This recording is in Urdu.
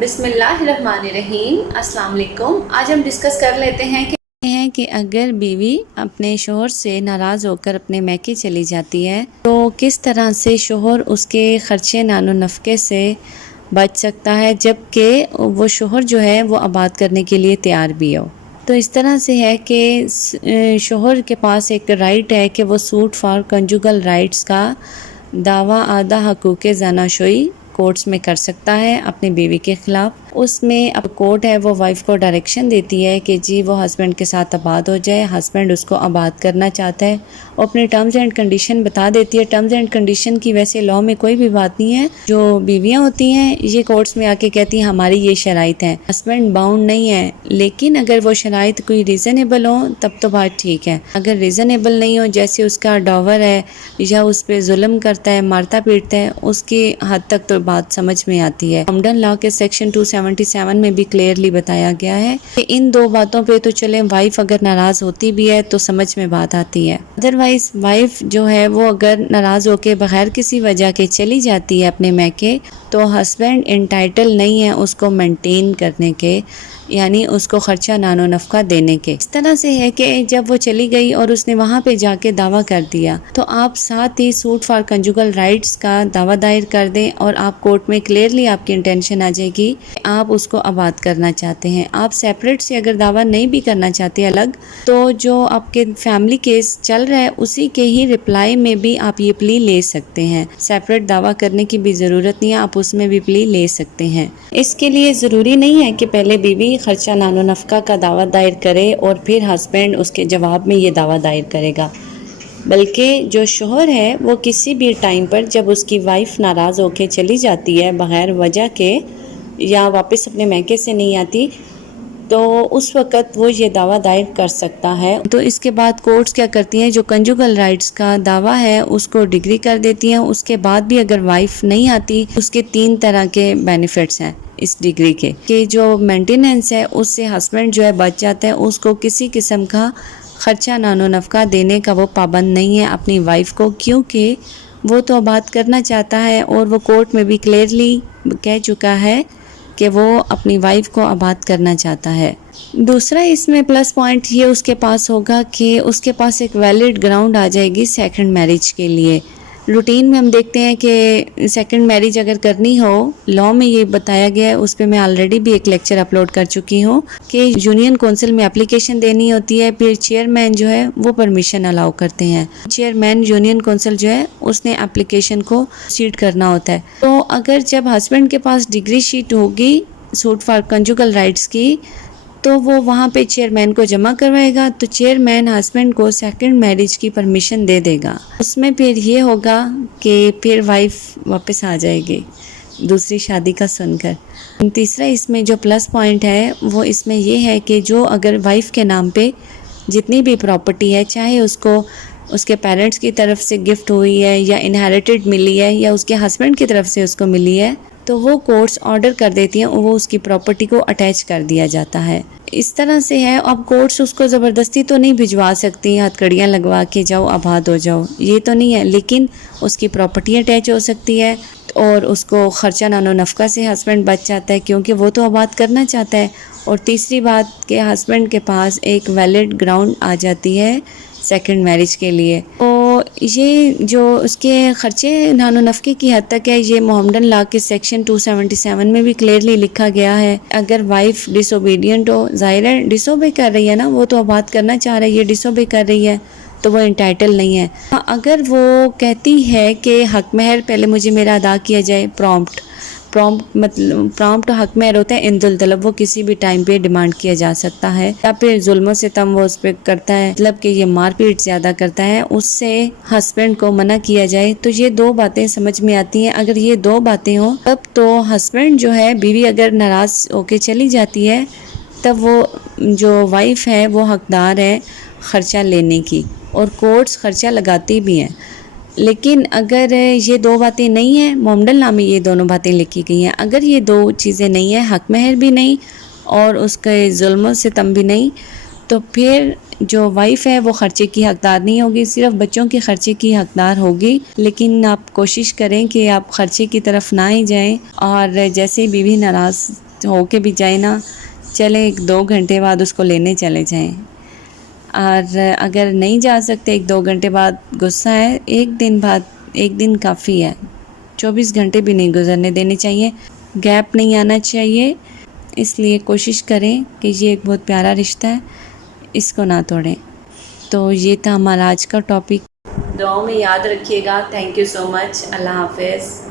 بسم اللہ الرحمن الرحیم۔ السلام علیکم۔ آج ہم ڈسکس کر لیتے ہیں کہ اگر بیوی اپنے شوہر سے ناراض ہو کر اپنے میکے چلی جاتی ہے تو کس طرح سے شوہر اس کے خرچے نان و نفقے سے بچ سکتا ہے، جبکہ وہ شوہر جو ہے وہ آباد کرنے کے لیے تیار بھی ہو۔ تو اس طرح سے ہے کہ شوہر کے پاس ایک رائٹ ہے کہ وہ سوٹ فار کنجوگل رائٹس کا دعویٰ آدھا حقوق زناشویی کورٹس میں کر سکتا ہے اپنی بیوی کے خلاف۔ اس میں اب کورٹ ہے وہ وائف کو ڈائریکشن دیتی ہے کہ جی وہ ہسبینڈ کے ساتھ آباد ہو جائے، ہسبینڈ اس کو آباد کرنا چاہتا ہے، اور اپنے ٹرمز اینڈ کنڈیشن بتا دیتی ہے۔ ٹرمز اینڈ کنڈیشن کی ویسے لاء میں کوئی بھی بات نہیں ہے، جو بیویاں ہوتی ہیں یہ کورٹس میں آ کے کہتی ہیں ہماری یہ شرائط ہیں، ہسبینڈ باؤنڈ نہیں ہے، لیکن اگر وہ شرائط کوئی ریزنیبل ہو تب تو بات ٹھیک ہے۔ اگر ریزنیبل نہیں ہو، جیسے اس کا ڈاور ہے یا اس پہ ظلم کرتا ہے، مارتا پیٹتا ہے، اس کی حد تک تو بات سمجھ میں آتی ہے۔ مومڈن لاء کے سیکشن 277 میں بھی کلیئرلی بتایا گیا ہے کہ ان دو باتوں پہ تو چلیں وائف اگر ناراض ہوتی بھی ہے تو سمجھ میں بات آتی ہے، ادروائز وائف جو ہے وہ اگر ناراض ہو کے بغیر کسی وجہ کے چلی جاتی ہے اپنے میکے تو ہسبینڈ انٹائٹل نہیں ہے اس کو مینٹین کرنے کے، یعنی اس کو خرچہ نان و نفقہ دینے کے۔ اس طرح سے ہے کہ جب وہ چلی گئی اور اس نے وہاں پہ جا کے دعویٰ کر دیا تو آپ ساتھ ہی سوٹ فار کنجوگل رائٹس کا دعویٰ دائر کر دیں، اور آپ کورٹ میں کلیئرلی آپ کی انٹینشن آ جائے گی آپ اس کو آباد کرنا چاہتے ہیں۔ آپ سیپریٹ سے اگر دعویٰ نہیں بھی کرنا چاہتے الگ، تو جو آپ کے فیملی کیس چل رہا ہے اسی کے ہی رپلائی میں بھی آپ یہ پلی لے سکتے ہیں، سیپریٹ دعویٰ کرنے کی بھی ضرورت نہیں ہے، آپ اس میں بھی پلی لے سکتے ہیں۔ اس کے لیے ضروری نہیں ہے کہ پہلے بیوی خرچہ نان و نفقہ کا دعویٰ دائر کرے اور پھر ہسبینڈ اس کے جواب میں یہ دعویٰ دائر کرے گا، بلکہ جو شوہر ہے وہ کسی بھی ٹائم پر جب اس کی وائف ناراض ہو کے چلی جاتی ہے بغیر وجہ کے یا واپس اپنے میکے سے نہیں آتی تو اس وقت وہ یہ دعویٰ دائر کر سکتا ہے۔ تو اس کے بعد کورٹس کیا کرتی ہیں، جو کنجوگل رائٹس کا دعویٰ ہے اس کو ڈگری کر دیتی ہیں۔ اس کے بعد بھی اگر وائف نہیں آتی، اس کے 3 طرح کے بینیفٹس ہیں اس ڈگری کے، کہ جو مینٹیننس ہے اس سے ہسبینڈ جو ہے بچ جاتا ہے، اس کو کسی قسم کا خرچہ نان و نفقہ دینے کا وہ پابند نہیں ہے اپنی وائف کو، کیونکہ وہ تو آباد کرنا چاہتا ہے اور وہ کورٹ میں بھی کلیئرلی کہہ چکا ہے کہ وہ اپنی وائف کو آباد کرنا چاہتا ہے۔ دوسرا اس میں پلس پوائنٹ یہ اس کے پاس ہوگا کہ اس کے پاس ایک ویلڈ گراؤنڈ آ جائے گی سیکنڈ میرج کے لیے۔ روٹین میں ہم دیکھتے ہیں کہ سیکنڈ میرج اگر کرنی ہو، لاء میں یہ بتایا گیا ہے، اس پہ میں آلریڈی بھی ایک لیکچر اپلوڈ کر چکی ہوں کہ یونین کونسل میں اپلیکیشن دینی ہوتی ہے، پھر چیئرمین جو ہے وہ پرمیشن الاؤ کرتے ہیں، چیئرمین یونین کونسل جو ہے اس نے اپلیکیشن کو سیٹ کرنا ہوتا ہے۔ تو اگر جب ہسبینڈ کے پاس ڈگری شیٹ ہوگی سوٹ فار کنجوگل رائٹس کی تو وہ وہاں پہ چیئرمین کو جمع کروائے گا، تو چیئرمین ہسبینڈ کو سیکنڈ میرج کی پرمیشن دے دے گا۔ اس میں پھر یہ ہوگا کہ پھر وائف واپس آ جائے گی دوسری شادی کا سن کر۔ تیسرا اس میں جو پلس پوائنٹ ہے وہ اس میں یہ ہے کہ جو اگر وائف کے نام پہ جتنی بھی پراپرٹی ہے، چاہے اس کو اس کے پیرنٹس کی طرف سے گفٹ ہوئی ہے یا انہیریٹڈ ملی ہے یا اس کے ہسبینڈ کی طرف سے اس کو ملی ہے، تو وہ کورٹس آرڈر کر دیتی ہیں، وہ اس کی پراپرٹی کو اٹیچ کر دیا جاتا ہے۔ اس طرح سے ہے، اب کورٹس اس کو زبردستی تو نہیں بھجوا سکتی ہتھکڑیاں لگوا کے جاؤ آباد ہو جاؤ، یہ تو نہیں ہے، لیکن اس کی پراپرٹی اٹیچ ہو سکتی ہے اور اس کو خرچہ نان و نفقہ سے ہسبینڈ بچ جاتا ہے کیونکہ وہ تو آباد کرنا چاہتا ہے۔ اور تیسری بات کہ ہسبینڈ کے پاس ایک ویلڈ گراؤنڈ آ جاتی ہے سیکنڈ میرج کے لیے۔ تو یہ جو اس کے خرچے نان و نفقے کی حد تک ہے، یہ مومڈن لاء کے سیکشن 277 میں بھی کلیئرلی لکھا گیا ہے۔ اگر وائف ڈس اوبیڈینٹ ہو، ظاہر ہے ڈس اوبے کر رہی ہے نا، وہ تو آباد کرنا چاہ رہی ہے، یہ ڈس اوبے کر رہی ہے تو وہ انٹائٹل نہیں ہے۔ اگر وہ کہتی ہے کہ حق مہر پہلے مجھے میرا ادا کیا جائے، پرامپٹ حق مہر ہوتا ہے عند الطلب، وہ کسی بھی ٹائم پہ ڈیمانڈ کیا جا سکتا ہے، یا پھر ظلم و ستم وہ اس پہ کرتا ہے، مطلب کہ یہ مار پیٹ زیادہ کرتا ہے، اس سے ہسبینڈ کو منع کیا جائے، تو یہ 2 باتیں سمجھ میں آتی ہیں۔ اگر یہ 2 باتیں ہوں تب تو ہسبینڈ جو ہے، بیوی اگر ناراض ہو کے چلی جاتی ہے تب وہ جو وائف ہے وہ حقدار ہے خرچہ لینے کی، اور کورٹس خرچہ لگاتی بھی ہیں۔ لیکن اگر یہ 2 باتیں نہیں ہیں، مومڈن لاء میں یہ دونوں باتیں لکھی گئی ہیں، اگر یہ 2 چیزیں نہیں ہیں، حق مہر بھی نہیں اور اس کے ظلم و ستم بھی نہیں، تو پھر جو وائف ہے وہ خرچے کی حقدار نہیں ہوگی، صرف بچوں کے خرچے کی حقدار ہوگی۔ لیکن آپ کوشش کریں کہ آپ خرچے کی طرف نہ ہی جائیں، اور جیسے بیوی ناراض ہو کے بھی جائیں نا، چلیں 1-2 گھنٹے بعد اس کو لینے چلے جائیں، اور اگر نہیں جا سکتے 1-2 گھنٹے بعد غصہ ہے، ایک دن کافی ہے، 24 گھنٹے بھی نہیں گزرنے دینے چاہیے، گیپ نہیں آنا چاہیے۔ اس لیے کوشش کریں کہ یہ ایک بہت پیارا رشتہ ہے، اس کو نہ توڑیں۔ تو یہ تھا ہمارا آج کا ٹاپک، دعاؤں میں یاد رکھیے گا۔ تھینک یو سو مچ، اللہ حافظ۔